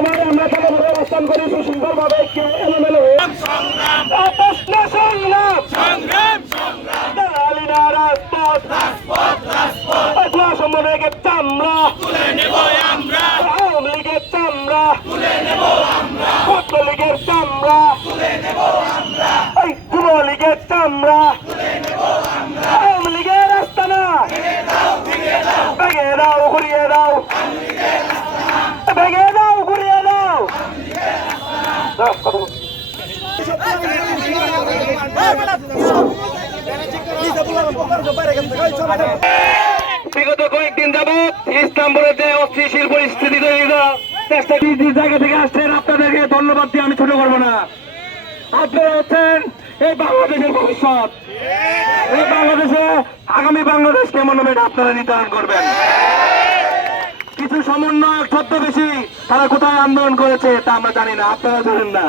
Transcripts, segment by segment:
সবাই আমরা ভালোভাবে অবস্থান করি সুন্দরভাবে এলোমেলো সংগ্রাম প্রশ্ন সংগ্রাম। সংগ্রাম রাজপথ চামড়া। তুলে নেব আমরা। আওয়ামী লীগের চামড়া। তুলে নেব আমরা। ছাত্র চামড়া। তুলে নেব আমরা। এই লীগের চামড়া। বিগত কয়েকদিন যাবৎ ইসলামপুরে যে পরিস্থিতি তৈরি চেষ্টা জায়গা থেকে আসছেন আপনাদেরকে ধন্যবাদ দিয়ে আমি ছোট করব না। আপনারা হচ্ছেন এই বাংলাদেশের ভবিষ্যৎ। এই বাংলাদেশে আগামী বাংলাদেশ কেমন হবে আপনারা নির্ধারণ করবেন। কিছু সমন্বয়ক ছদ্মবেশী তারা কোথায় আন্দোলন করেছে তা আমরা জানি না, আপনারা জানেন না।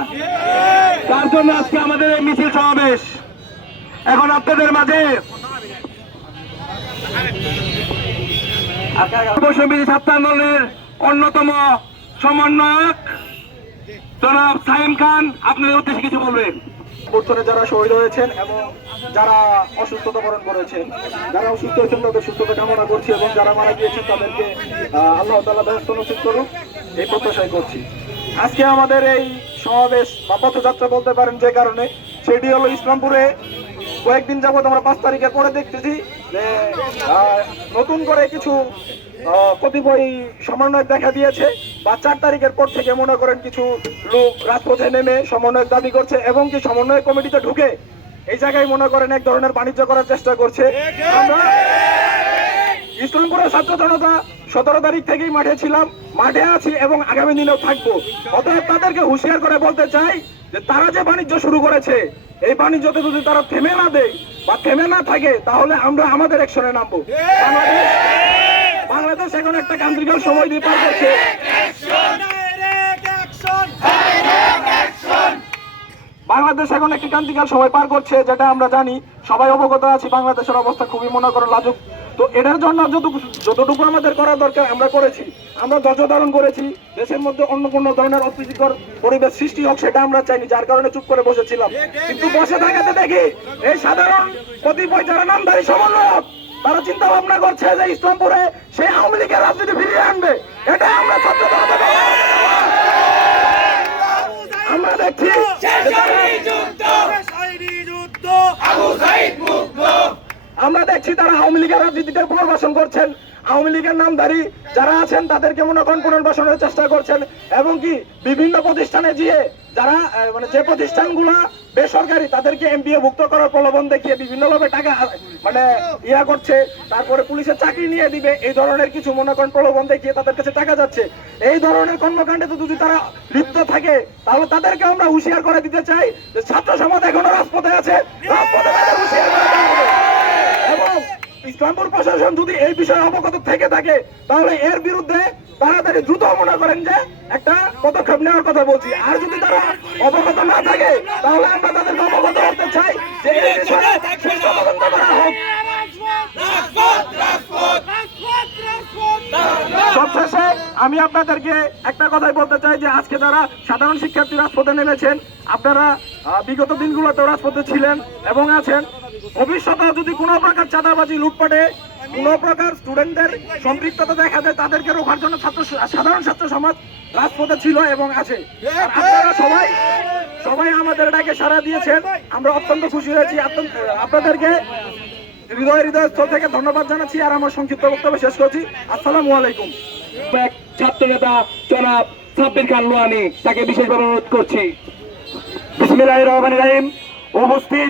তার জন্য আজকে আমাদের এই মিছিল সমাবেশ। এখন আপনাদের মাঝে সমিতি ছাত্র আন্দোলনের অন্যতম সমন্বয়ক জনাব সাইম খান, আপনাদের উদ্দেশ্যে কিছু বলবেন। বর্তমানে যারা শহীদ হয়েছেন এবং যারা অসুস্থতা বরণ করেছেন, যারা অসুস্থ হয়েছেন, তাদের সুস্থতা কামনা করছি এবং যারা মারা গিয়েছেন, তাদেরকে আল্লাহ তালা ব্যস্ত নসিব করুক, এই প্রত্যাশাই করছি। আজকে আমাদের এই সমাবেশ বা পথযাত্রা বলতে পারেন যে কারণে, সেটি হলো ইসলামপুরে কয়েকদিন যাবত আমরা পাঁচ তারিখে পরে দেখতেছি নতুন করে কিছু কতিপয় সমন্বয় দেখা দিয়েছে বা চার তারিখের পর থেকে মনে করেন কিছু লোক রাজপথে নেমে সমন্বয় দাবি করছে এবং কি সমন্বয় কমিটিতে ঢুকে এই জায়গায় মনে করেন এক ধরনের বাণিজ্য করার চেষ্টা করছে। ইসলামপুরের ছাত্র জনতা সতেরো তারিখ থেকেই মাঠে ছিলাম। মাঠে আছি এবং আগামী দিনেও থাকব। অতএব তাদেরকে হুঁশিয়ার করে বলতে চাই যে তারা যে বাণিজ্য শুরু করেছে, এই বাণিজ্যতে যদি তারা থেমে না দেয় বা থেমে না থাকে, তাহলে আমরা আমাদের একশনে নামবো। বাংলাদেশ এখন একটা কান্ত্রিকাল সময় দিয়ে পার করছে। বাংলাদেশ এখন একটি ক্রান্তিকাল সময় পার করছে, যেটা আমরা জানি। সবাই অবগত আছি, বাংলাদেশের অবস্থা খুবই মনে করো লাজুক। তো এটার জন্য যতটুকু যতটুকু আমাদের করা দরকার আমরা করেছি। আমরা ধৈর্য ধারণ করেছি। দেশের মধ্যে অন্য কোনো ধরনের অপ্রীতিকর পরিবেশ সৃষ্টি হোক, সেটা আমরা চাইনি। যার কারণে চুপ করে বসেছিলাম। কিন্তু বসে থাকাতে দেখি, এই সাধারণ কতিপয় যারা নামধারী সমন্বয়ক তারা চিন্তা ভাবনা করছে যে ইসলামপুরে সেই আওয়ামী লীগের রাজনীতি ফিরিয়ে আনবে। এটা আমরা ছাত্র আমরা দেখছি আবু সাইদ আমরা দেখছি তারা আওয়ামী লীগের রাজনীতিতে পুনর্বাসন করছেন। আওয়ামী লীগের নামধারী যারা আছেন, তাদেরকে মনে করেন পুনর্বাসনের চেষ্টা করছেন এবং কি বিভিন্ন প্রতিষ্ঠানে গিয়ে যারা মানে যে প্রতিষ্ঠানগুলো বেসরকারি, তাদেরকে এমপিএ ভুক্ত করার প্রলোভন দেখিয়ে বিভিন্নভাবে টাকা মানে ইয়া করছে। তারপরে পুলিশের চাকরি নিয়ে দিবে। এই ধরনের কিছু মনে করেন প্রলোভন দেখিয়ে তাদের কাছে টাকা যাচ্ছে। এই ধরনের কর্মকাণ্ডে তো যদি তারা লিপ্ত থাকে, তাহলে তাদেরকে আমরা হুঁশিয়ার করে দিতে চাই যে ছাত্র সমাজ এখনও রাজপথে আছে। রাজপথে হুঁশিয়ার ইসলামপুর প্রশাসন যদি এই বিষয়ে অবগত থেকে থাকে, তাহলে এর বিরুদ্ধে তাড়াতাড়ি দ্রুত মনে করেন যে একটা পদক্ষেপ নেওয়ার কথা বলছি। আর যদি তারা অবগত না থাকে, তাহলে আমরা তাদেরকে অবগত করতে চাই যে এই বিষয়ে তদন্ত করা হোক। সবশেষে আমি আপনাদেরকে একটা কথাই বলতে চাই যে আজকে যারা সাধারণ শিক্ষার্থী রাজপথে নেমেছেন, আপনারা বিগত দিনগুলোতে রাজপথে ছিলেন এবং আছেন। ভবিষ্যতে যদি কোনো প্রকার চাঁদাবাজি, লুটপাটে কোনো প্রকার স্টুডেন্টদের সম্পৃক্ততা দেখা যায়, তাদেরকে রোখার জন্য ছাত্র সাধারণ ছাত্র সমাজ রাজপথে ছিল এবং আছে। আপনারা সবাই সবাই আমাদের ডাকে সাড়া দিয়েছেন। আমরা অত্যন্ত খুশি হয়েছি। আপনাদেরকে হৃদয় হৃদয় স্থল থেকে ধন্যবাদ জানাচ্ছি। আর আমার সংক্ষিপ্ত বক্তব্য শেষ করছি। আসসালামু আলাইকুম। ছাত্র নেতা জনাব সাব্বির খান লোহানি তাকে বিশেষভাবে অনুরোধ করছি। বিসমিল্লাহির রহমানির রহিম। উপস্থিত